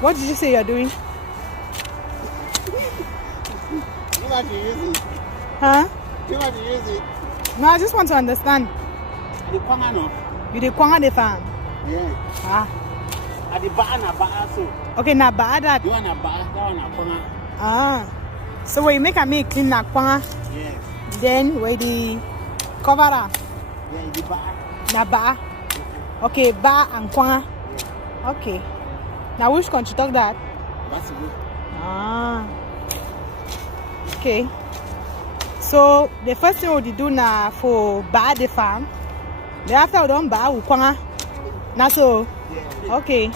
What did you say you're doing? You want to use it? Huh? You want to use it? No, I just want to understand. The kwanga no? You the kwanga the farm? Yeah. Ah. At the bar na bar so. Okay, na ba that. You want a bar? That one a kwanga. Ah. So when you make a meal clean na kwanga, Yes. then where the cover up? Yeah, the bar. Na ba. Okay, ba and kwanga. Yeah. Okay. Now which country talk that? That's good. Ah. Okay. So the first thing we do now for ba the farm. Then after we done ba we kwanga. Na so. Yeah. Okay.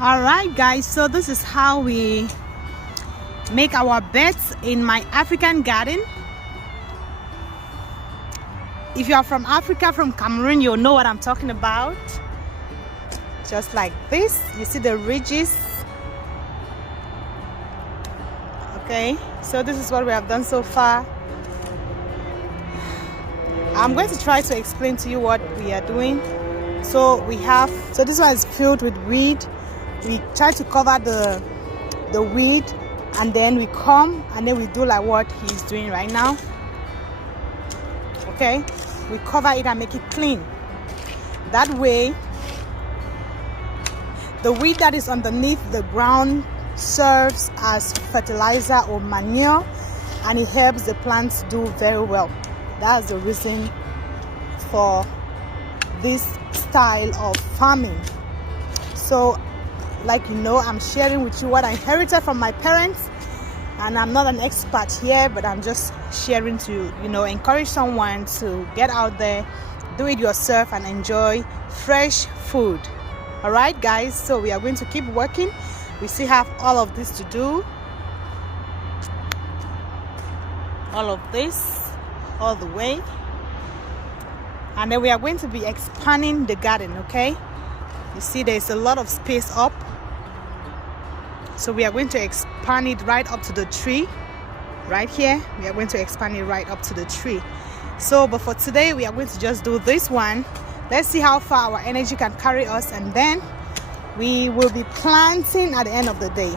All right guys, so this is how we make our beds in my African garden. If you are from Africa, from Cameroon, you'll know what I'm talking about. Just like this, you see the ridges. Okay, so this is what we have done so far. I'm going to try to explain to you what we are doing. So this one is filled with weed. We try to cover the weed, and then we come and then we do like what he's doing right now. Okay, we cover it and make it clean. That way the weed that is underneath the ground serves as fertilizer or manure, and it helps the plants do very well. That's the reason for this style of farming. So like you know, I'm sharing with you what I inherited from my parents, and I'm not an expert here, but I'm just sharing to, you know, encourage someone to get out there, do it yourself, and enjoy fresh food. All right guys, so we are going to keep working. We still have all of this to do, all of this all the way, and then we are going to be expanding the garden. Okay, you see there's a lot of space up, so we are going to expand it right up to the tree. Right here we are going to expand it right up to the tree. So but for today we are going to just do this one. Let's see how far our energy can carry us, and then we will be planting at the end of the day.